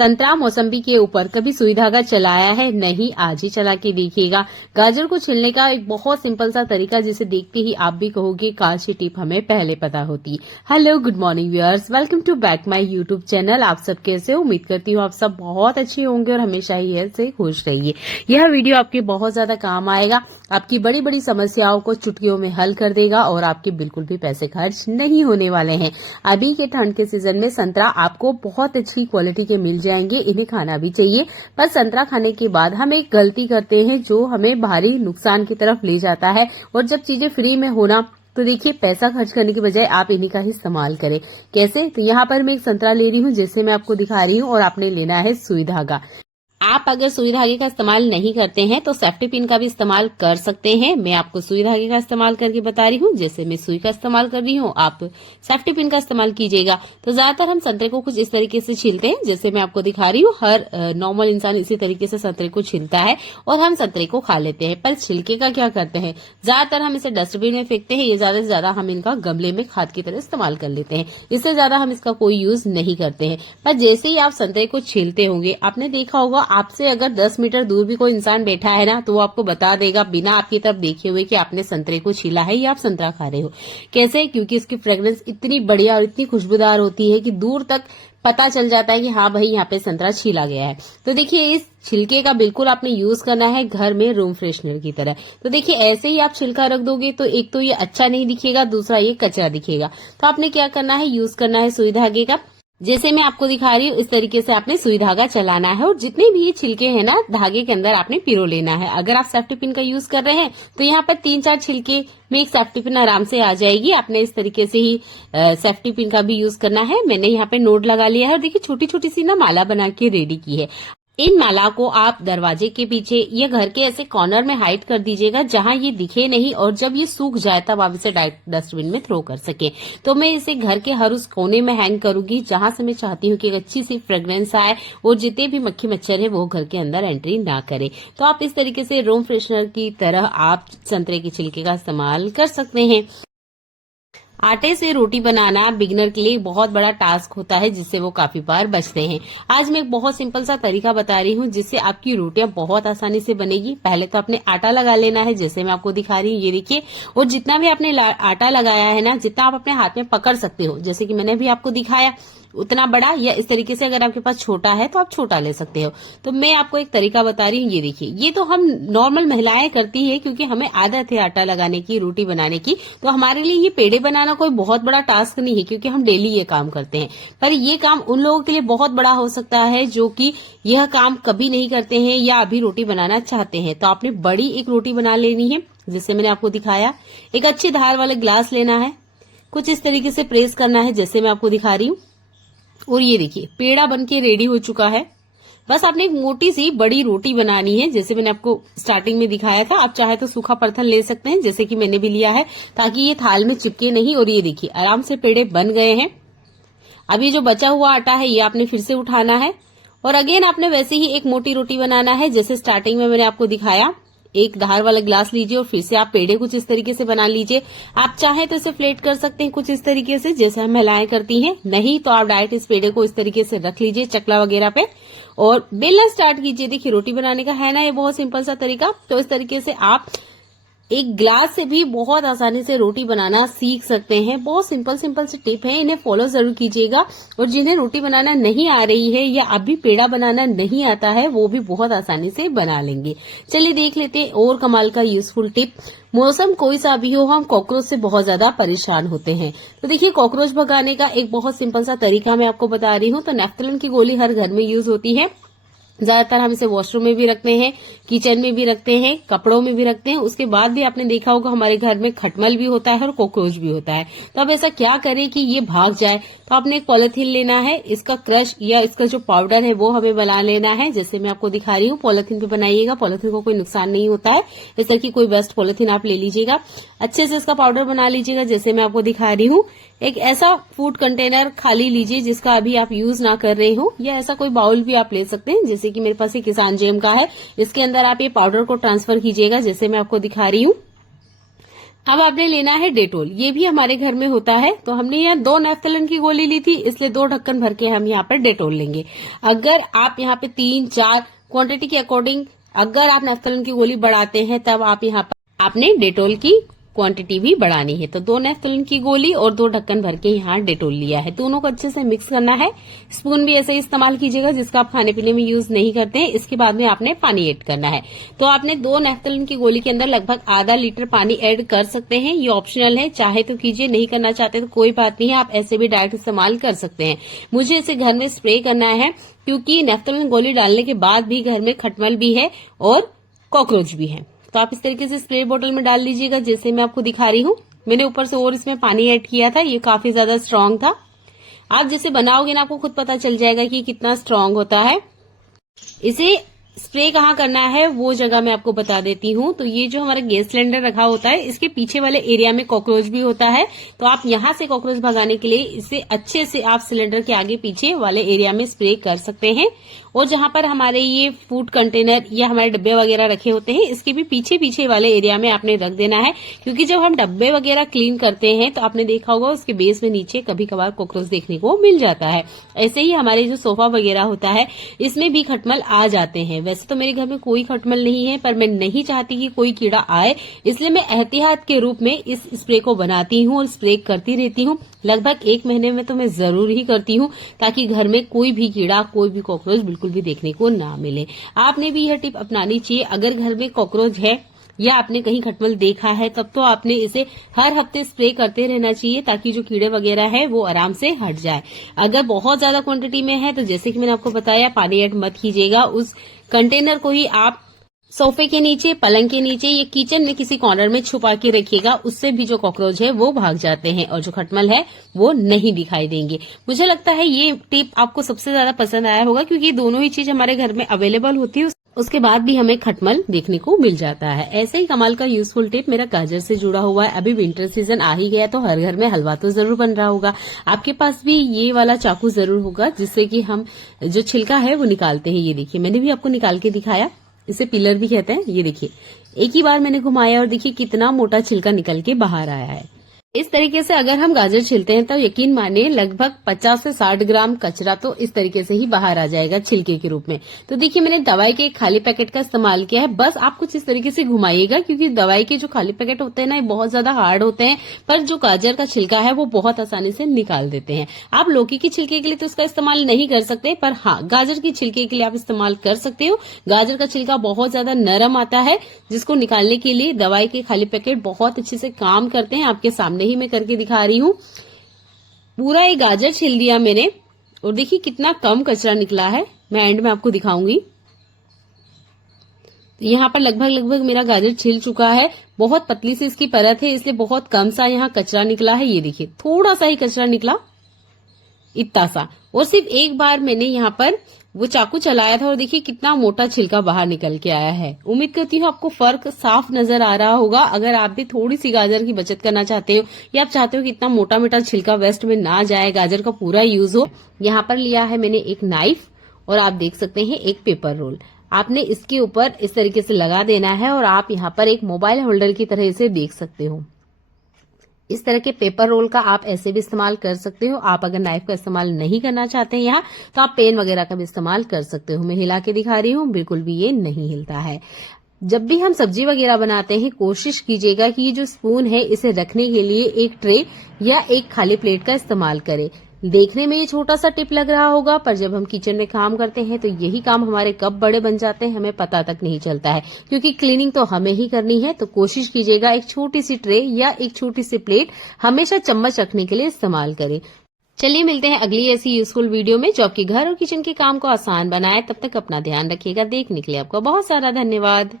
संतरा मौसम्बी के ऊपर कभी सुई धागा चलाया है? नहीं, आज ही चला के देखिएगा। गाजर को छीलने का एक बहुत सिंपल सा तरीका जिसे देखते ही आप भी कहोगे काश ये टिप हमें पहले पता होती। Hello, good morning viewers, welcome to back my YouTube channel. आप सब कैसे हो? उम्मीद करती हूँ आप सब बहुत अच्छे होंगे और हमेशा ही ऐसे खुश रहिए। यह वीडियो आपके बहुत ज्यादा काम आएगा, आपकी बड़ी बड़ी समस्याओं को चुटकियों में हल कर देगा और आपके बिल्कुल भी पैसे खर्च नहीं होने वाले हैं। अभी के ठंड के सीजन में संतरा आपको बहुत अच्छी क्वालिटी के मिल जाएंगे, इन्हें खाना भी चाहिए। पर संतरा खाने के बाद हम एक गलती करते हैं जो हमें भारी नुकसान की तरफ ले जाता है। और जब चीजें फ्री में होना तो देखिए, पैसा खर्च करने की बजाय आप इन्हीं का ही इस्तेमाल करें। कैसे? तो यहाँ पर मैं एक संतरा ले रही हूँ जैसे मैं आपको दिखा रही हूँ और आपने लेना है सुई धागा। आप अगर सुई धागे का इस्तेमाल नहीं करते हैं तो सेफ्टी पिन का भी इस्तेमाल कर सकते हैं। मैं आपको सुई धागे का इस्तेमाल करके बता रही हूँ। जैसे मैं सुई का इस्तेमाल कर रही हूँ, आप सेफ्टी पिन का इस्तेमाल कीजिएगा। तो ज्यादातर हम संतरे को कुछ इस तरीके से छीलते हैं जैसे मैं आपको दिखा रही हूँ। हर नॉर्मल इंसान इसी तरीके से संतरे को छीलता है और हम संतरे को खा लेते हैं। पर छिलके का क्या करते हैं? ज्यादातर हम इसे डस्टबिन में फेंकते हैं। ये ज्यादा से ज्यादा हम इनका गमले में खाद की तरह इस्तेमाल कर लेते हैं। इससे ज्यादा हम इसका कोई यूज नहीं करते हैं। पर जैसे ही आप संतरे को छीलते होंगे, आपने देखा होगा आपसे अगर 10 मीटर दूर भी कोई इंसान बैठा है ना, तो वो आपको बता देगा बिना आपकी तरफ देखे हुए कि आपने संतरे को छीला है या आप संतरा खा रहे हो। कैसे? क्योंकि इसकी फ्रेग्रेंस इतनी बढ़िया और इतनी खुशबूदार होती है कि दूर तक पता चल जाता है कि हाँ भाई, यहाँ पे संतरा छीला गया है। तो देखिए, इस छिलके का बिल्कुल आपने यूज करना है घर में रूम फ्रेशनर की तरह। तो देखिए, ऐसे ही आप छिलका रख दोगे तो एक तो ये अच्छा नहीं दिखेगा, दूसरा ये कचरा दिखेगा। तो आपने क्या करना है? यूज करना है सुई धागे का। जैसे मैं आपको दिखा रही हूँ इस तरीके से आपने सुई धागा चलाना है और जितने भी ये छिलके हैं ना, धागे के अंदर आपने पिरो लेना है। अगर आप सेफ्टी पिन का यूज कर रहे हैं तो यहाँ पर 3-4 छिलके में एक सेफ्टी पिन आराम से आ जाएगी। आपने इस तरीके से ही सेफ्टी पिन का भी यूज करना है। मैंने यहाँ पे नोट लगा लिया है और देखिए छोटी छोटी सी ना माला बना के रेडी की है। इन माला को आप दरवाजे के पीछे या घर के ऐसे कॉर्नर में हाइड कर दीजिएगा जहां ये दिखे नहीं, और जब ये सूख जाए तब आप इसे डायरेक्ट डस्टबिन में थ्रो कर सके। तो मैं इसे घर के हर उस कोने में हैंग करूंगी जहां से मैं चाहती हूँ कि एक अच्छी सी फ्रेग्रेंस आए और जितने भी मक्खी मच्छर है वो घर के अंदर एंट्री ना करे। तो आप इस तरीके से रूम फ्रेशनर की तरह आप संतरे के छिलके का इस्तेमाल कर सकते हैं। आटे से रोटी बनाना बिगिनर के लिए बहुत बड़ा टास्क होता है जिससे वो काफी बार बचते हैं। आज मैं एक बहुत सिंपल सा तरीका बता रही हूँ जिससे आपकी रोटियां बहुत आसानी से बनेगी। पहले तो आपने आटा लगा लेना है जैसे मैं आपको दिखा रही हूँ, ये देखिए। और जितना भी आपने आटा लगाया है ना, जितना आप अपने हाथ में पकड़ सकते हो, जैसे कि मैंने भी आपको दिखाया उतना बड़ा, या इस तरीके से अगर आपके पास छोटा है तो आप छोटा ले सकते हो। तो मैं आपको एक तरीका बता रही हूँ, ये देखिए। ये तो हम नॉर्मल महिलाएं करती है क्योंकि हमें आदत है आटा लगाने की, रोटी बनाने की। तो हमारे लिए ये पेड़े बनाना कोई बहुत बड़ा टास्क नहीं है क्योंकि हम डेली ये काम करते हैं। पर ये काम उन लोगों के लिए बहुत बड़ा हो सकता है जो कि यह काम कभी नहीं करते हैं या अभी रोटी बनाना चाहते हैं। तो आपने बड़ी एक रोटी बना लेनी है जैसे मैंने आपको दिखाया। एक अच्छी धार वाले ग्लास लेना है, कुछ इस तरीके से प्रेस करना है जैसे मैं आपको दिखा रही हूँ। और ये देखिए, पेड़ा बनके रेडी हो चुका है। बस आपने एक मोटी सी बड़ी रोटी बनानी है जैसे मैंने आपको स्टार्टिंग में दिखाया था। आप चाहे तो सूखा परथन ले सकते हैं जैसे कि मैंने भी लिया है, ताकि ये थाल में चिपके नहीं। और ये देखिए, आराम से पेड़े बन गए हैं। अब ये जो बचा हुआ आटा है ये आपने फिर से उठाना है और अगेन आपने वैसे ही एक मोटी रोटी बनाना है जैसे स्टार्टिंग में मैंने आपको दिखाया। एक धार वाला ग्लास लीजिए और फिर से आप पेड़े कुछ इस तरीके से बना लीजिए। आप चाहे तो इसे फ्लेट कर सकते हैं कुछ इस तरीके से जैसे हम महिलाएं करती हैं, नहीं तो आप डायरेक्ट इस पेड़े को इस तरीके से रख लीजिए चकला वगैरह पे और बेलना स्टार्ट कीजिए। देखिए, रोटी बनाने का है ना ये बहुत सिंपल सा तरीका। तो इस तरीके से आप एक ग्लास से भी बहुत आसानी से रोटी बनाना सीख सकते हैं। बहुत सिंपल सिंपल से टिप है, इन्हें फॉलो जरूर कीजिएगा। और जिन्हें रोटी बनाना नहीं आ रही है या अभी पेड़ा बनाना नहीं आता है वो भी बहुत आसानी से बना लेंगे। चलिए देख लेते हैं और कमाल का यूजफुल टिप। मौसम कोई सा भी हो, हम कॉकरोच से बहुत ज्यादा परेशान होते हैं। तो देखिए, कॉकरोच भगाने का एक बहुत सिंपल सा तरीका मैं आपको बता रही हूँ। तो नेफ्थलिन की गोली हर घर में यूज होती है। ज्यादातर हम इसे वॉशरूम में भी रखते हैं, किचन में भी रखते हैं, कपड़ों में भी रखते हैं। उसके बाद भी आपने देखा होगा हमारे घर में खटमल भी होता है और कॉकरोच भी होता है। तो अब ऐसा क्या करें कि ये भाग जाए? तो आपने एक पॉलिथीन लेना है, इसका क्रश या इसका जो पाउडर है वो हमें बना लेना है जैसे मैं आपको दिखा रही हूँ। पॉलिथीन पे बनाइएगा, पॉलिथीन को कोई नुकसान नहीं होता है। इस तरह की कोई बेस्ट पॉलिथीन आप ले लीजिएगा, अच्छे से इसका पाउडर बना लीजिएगा जैसे मैं आपको दिखा रही हूँ। एक ऐसा फूड कंटेनर खाली लीजिए जिसका अभी आप यूज ना कर रहे हो, या ऐसा कोई बाउल भी आप ले सकते हैं जैसे कि मेरे पास एक किसान जेम का है। इसके अंदर आप ये पाउडर को ट्रांसफर कीजिएगा जैसे मैं आपको दिखा रही हूँ। अब आपने लेना है डेटोल, ये भी हमारे घर में होता है। तो हमने यहाँ 2 नेफ्थलीन की गोली ली थी, इसलिए 2 ढक्कन भर के हम यहाँ पर डेटोल लेंगे। अगर आप यहाँ पे 3-4 क्वांटिटी के अकॉर्डिंग अगर आप नेफ्थलीन की गोली बढ़ाते हैं, तब आप यहाँ पर आपने डेटोल की क्वांटिटी भी बढ़ानी है। तो 2 नेफ्थलीन की गोली और 2 ढक्कन भर के यहाँ डेटोल लिया है। दोनों को अच्छे से मिक्स करना है। स्पून भी ऐसे ही इस्तेमाल कीजिएगा जिसका आप खाने पीने में यूज नहीं करते हैं। इसके बाद में आपने पानी ऐड करना है। तो आपने 2 नेफ्थलीन की गोली के अंदर लगभग आधा लीटर पानी ऐड कर सकते हैं। ये ऑप्शनल है, चाहे तो कीजिए, नहीं करना चाहते तो कोई बात नहीं है, आप ऐसे भी डायरेक्ट इस्तेमाल कर सकते हैं। मुझे इसे घर में स्प्रे करना है क्योंकि नेफ्थलीन गोली डालने के बाद भी घर में खटमल भी है और कॉकरोच भी है। तो आप इस तरीके से स्प्रे बोतल में डाल लीजिएगा, जैसे मैं आपको दिखा रही हूँ। मैंने ऊपर से और इसमें पानी ऐड किया था, ये काफी ज्यादा स्ट्रांग था। आप जैसे बनाओगे ना, आपको खुद पता चल जाएगा कि कितना स्ट्रांग होता है। इसे स्प्रे कहाँ करना है वो जगह मैं आपको बता देती हूँ। तो ये जो हमारा गैस सिलेंडर रखा होता है, इसके पीछे वाले एरिया में कॉकरोच भी होता है। तो आप यहाँ से कॉकरोच भगाने के लिए इसे अच्छे से आप सिलेंडर के आगे पीछे वाले एरिया में स्प्रे कर सकते हैं। और जहां पर हमारे ये फूड कंटेनर या हमारे डब्बे वगैरह रखे होते हैं, इसके भी पीछे पीछे वाले एरिया में आपने रख देना है। क्योंकि जब हम डब्बे वगैरह क्लीन करते हैं तो आपने देखा होगा उसके बेस में नीचे कभी कभार कॉकरोच देखने को मिल जाता है। ऐसे ही हमारे जो सोफा वगैरह होता है, इसमें भी खटमल आ जाते हैं। वैसे तो मेरे घर में कोई खटमल नहीं है, पर मैं नहीं चाहती कि कोई कीड़ा आए, इसलिए मैं एहतियात के रूप में इस स्प्रे को बनाती हूँ और स्प्रे करती रहती हूँ। लगभग 1 महीने में तो मैं जरूर ही करती हूँ, ताकि घर में कोई भी कीड़ा, कोई भी कॉकरोच बिल्कुल भी देखने को ना मिले। आपने भी यह टिप अपनानी चाहिए। अगर घर में कॉकरोच है या आपने कहीं खटमल देखा है, तब तो आपने इसे हर हफ्ते स्प्रे करते रहना चाहिए, ताकि जो कीड़े वगैरह है वो आराम से हट जाए। अगर बहुत ज्यादा क्वांटिटी में है तो जैसे कि मैंने आपको बताया, पानी ऐड मत कीजिएगा। उस कंटेनर को ही आप सोफे के नीचे, पलंग के नीचे या किचन में किसी कॉर्नर में छुपा के रखिएगा। उससे भी जो कॉकरोच है वो भाग जाते हैं और जो खटमल है वो नहीं दिखाई देंगे। मुझे लगता है ये टिप आपको सबसे ज्यादा पसंद आया होगा, क्योंकि ये दोनों ही चीज हमारे घर में अवेलेबल होती है। उसके बाद भी हमें खटमल देखने को मिल जाता है। ऐसे ही कमाल का यूजफुल टिप मेरा गाजर से जुड़ा हुआ है। अभी विंटर सीजन आ ही गया, तो हर घर में हलवा तो जरूर बन रहा होगा। आपके पास भी ये वाला चाकू जरूर होगा, जिससे कि हम जो छिलका है वो निकालते हैं। ये देखिए, मैंने भी आपको निकाल के दिखाया। इसे पिलर भी कहते हैं। ये देखिए, एक ही बार मैंने घुमाया और देखिए कितना मोटा छिलका निकल के बाहर आया है। इस तरीके से अगर हम गाजर छिलते हैं तो यकीन मानिए लगभग 50 से 60 ग्राम कचरा तो इस तरीके से ही बाहर आ जाएगा छिलके के रूप में। तो देखिए, मैंने दवाई के एक खाली पैकेट का इस्तेमाल किया है। बस आप कुछ इस तरीके से घुमाइएगा, क्योंकि दवाई के जो खाली पैकेट होते हैं ना, ये बहुत ज्यादा हार्ड होते हैं, पर जो गाजर का छिलका है वो बहुत आसानी से निकाल देते हैं। आप लौकी की छिलके के लिए तो इसका इस्तेमाल नहीं कर सकते, पर हाँ, गाजर की छिलके के लिए आप इस्तेमाल कर सकते हो। गाजर का छिलका बहुत ज्यादा नरम आता है, जिसको निकालने के लिए दवाई के खाली पैकेट बहुत अच्छे से काम करते हैं। आपके सामने ही मैं करके दिखा रही हूँ। पूरा एक गाजर छिल दिया मैंने और देखिए कितना कम कचरा निकला है। मैं एंड में आपको दिखाऊंगी। यहाँ पर लगभग मेरा गाजर छिल चुका है। बहुत पतली सी इसकी परत है, इसलिए बहुत कम सा यहाँ कचरा निकला है। ये देखिए, थोड़ा सा ही कचरा निकला, इतना सा। और सिर्फ एक बार मैंने यहाँ पर वो चाकू चलाया था और देखिए कितना मोटा छिलका बाहर निकल के आया है। उम्मीद करती हूँ आपको फर्क साफ नजर आ रहा होगा। अगर आप भी थोड़ी सी गाजर की बचत करना चाहते हो, या आप चाहते हो कि इतना मोटा मोटा छिलका वेस्ट में ना जाए, गाजर का पूरा यूज हो, यहाँ पर लिया है मैंने एक नाइफ और आप देख सकते हैं एक पेपर रोल। आपने इसके ऊपर इस तरीके से लगा देना है और आप यहाँ पर एक मोबाइल होल्डर की तरह इसे देख सकते हो। इस तरह के पेपर रोल का आप ऐसे भी इस्तेमाल कर सकते हो। आप अगर नाइफ का इस्तेमाल नहीं करना चाहते हैं यहाँ, तो आप पेन वगैरह का भी इस्तेमाल कर सकते हो। मैं हिला के दिखा रही हूँ, बिल्कुल भी ये नहीं हिलता है। जब भी हम सब्जी वगैरह बनाते हैं, कोशिश कीजिएगा कि ये जो स्पून है इसे रखने के लिए एक ट्रे या एक खाली प्लेट का इस्तेमाल करें। देखने में ये छोटा सा टिप लग रहा होगा, पर जब हम किचन में काम करते हैं तो यही काम हमारे कब बड़े बन जाते हैं हमें पता तक नहीं चलता है, क्योंकि क्लीनिंग तो हमें ही करनी है। तो कोशिश कीजिएगा एक छोटी सी ट्रे या एक छोटी सी प्लेट हमेशा चम्मच रखने के लिए इस्तेमाल करें। चलिए मिलते हैं अगली ऐसी यूजफुल वीडियो में जो आपके घर और किचन के काम को आसान बनाए। तब तक अपना ध्यान रखिएगा। देखने के लिए आपका बहुत सारा धन्यवाद।